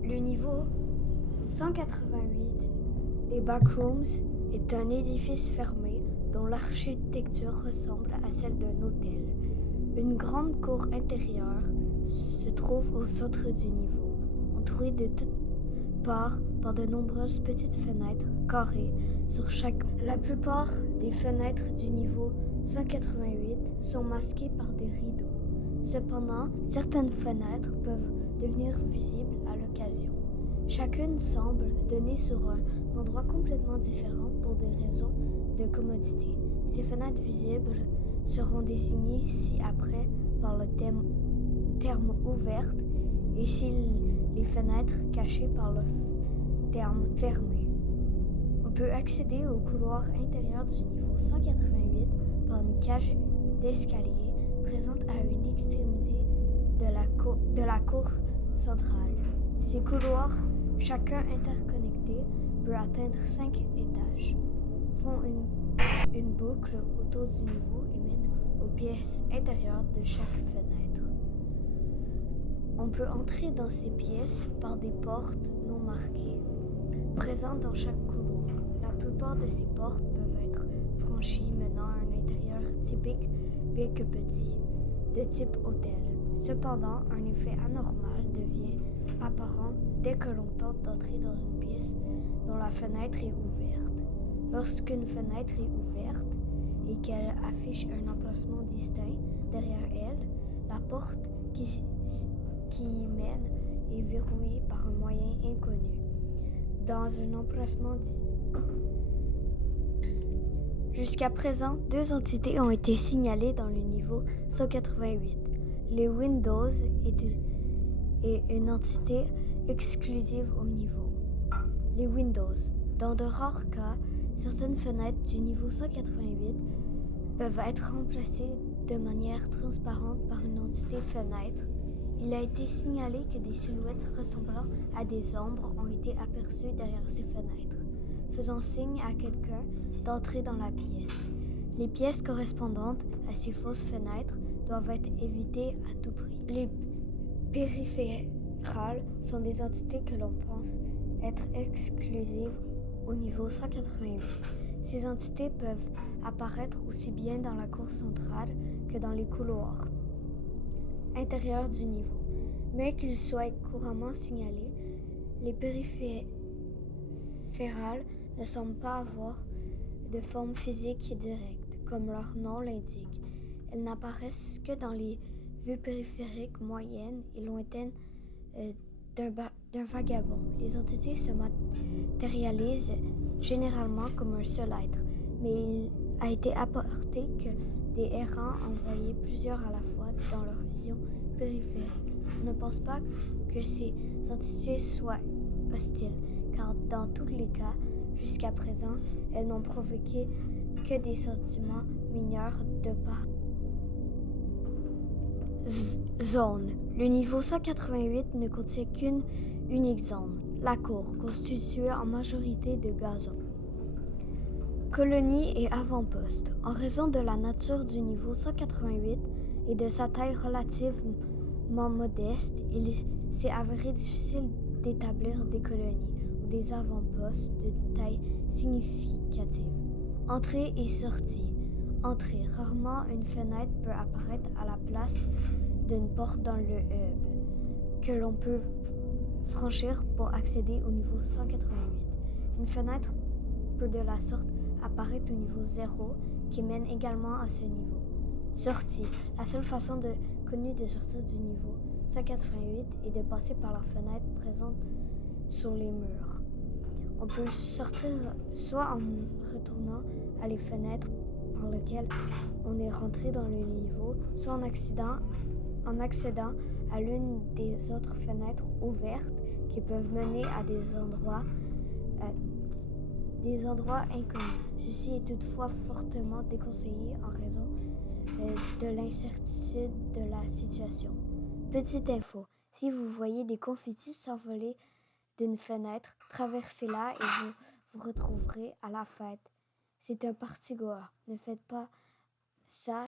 Le niveau 188 des Backrooms est un édifice fermé dont l'architecture ressemble à celle d'un hôtel. Une grande cour intérieure se trouve au centre du niveau, entourée de toutes parts par de nombreuses petites fenêtres carrées sur chaque. La plupart des fenêtres du niveau 188 sont masquées par des rideaux. Cependant, certaines fenêtres peuvent devenir visibles à l'occasion. Chacune semble donner sur un endroit complètement différent pour des raisons de commodité. Ces fenêtres visibles seront désignées ci-après par le terme ouverte et les fenêtres cachées par le terme fermé. On peut accéder au couloir intérieur du niveau 188 par une cage d'escalier présente à une extrémité de la cour centrale. Ces couloirs, chacun interconnecté, peut atteindre 5 étages, font une boucle autour du niveau et mènent aux pièces intérieures de chaque fenêtre. On peut entrer dans ces pièces par des portes non marquées, présentes dans chaque couloir. La plupart de ces portes peuvent être franchies menant à un intérieur typique, bien que petit, de type hôtel. Cependant, un effet anormal devient apparent dès que l'on tente d'entrer dans une pièce dont la fenêtre est ouverte. Lorsqu'une fenêtre est ouverte et qu'elle affiche un emplacement distinct derrière elle, la porte qui y mène est verrouillée par un moyen inconnu. Dans un emplacement Jusqu'à présent, 2 entités ont été signalées dans le niveau 188. Les Windows est une entité exclusive au niveau. Les Windows. Dans de rares cas, certaines fenêtres du niveau 188 peuvent être remplacées de manière transparente par une entité fenêtre. Il a été signalé que des silhouettes ressemblant à des ombres ont été aperçues derrière ces fenêtres, faisant signe à quelqu'un d'entrer dans la pièce. Les pièces correspondantes à ces fausses fenêtres doivent être évitées à tout prix. Les périphérales sont des entités que l'on pense être exclusives au niveau 188. Ces entités peuvent apparaître aussi bien dans la cour centrale que dans les couloirs intérieurs du niveau. Bien qu'ils soient couramment signalés, les périphérales ne semblent pas avoir de forme physique directe, comme leur nom l'indique. Elles n'apparaissent que dans les vues périphériques moyennes et lointaines d'un vagabond. Les entités se matérialisent généralement comme un seul être, mais il a été apporté que des errants en voyaient plusieurs à la fois dans leur vision périphérique. On ne pense pas que ces entités soient hostiles, car dans tous les cas, jusqu'à présent, elles n'ont provoqué que des sentiments mineurs de part. Zone. Le niveau 188 ne contient qu'une unique zone, la cour, constituée en majorité de gazon. Colonie et avant-poste. En raison de la nature du niveau 188 et de sa taille relativement modeste, il s'est avéré difficile d'établir des colonies ou des avant-postes de taille significative. Entrée et sortie. Entrée. Rarement une fenêtre peut apparaître à la place d'une porte dans le hub que l'on peut franchir pour accéder au niveau 188. Une fenêtre peut de la sorte apparaître au niveau 0 qui mène également à ce niveau. Sortie. La seule façon connue de sortir du niveau 188 est de passer par la fenêtre présente sur les murs. On peut sortir soit en retournant à les fenêtres par lesquelles on est rentré dans le niveau, soit en accédant à l'une des autres fenêtres ouvertes qui peuvent mener à des endroits inconnus. Ceci est toutefois fortement déconseillé en raison de l'incertitude de la situation. Petite info, si vous voyez des confettis s'envoler d'une fenêtre, traversez-la et vous vous retrouverez à la fête. C'est un party-goer. Ne faites pas ça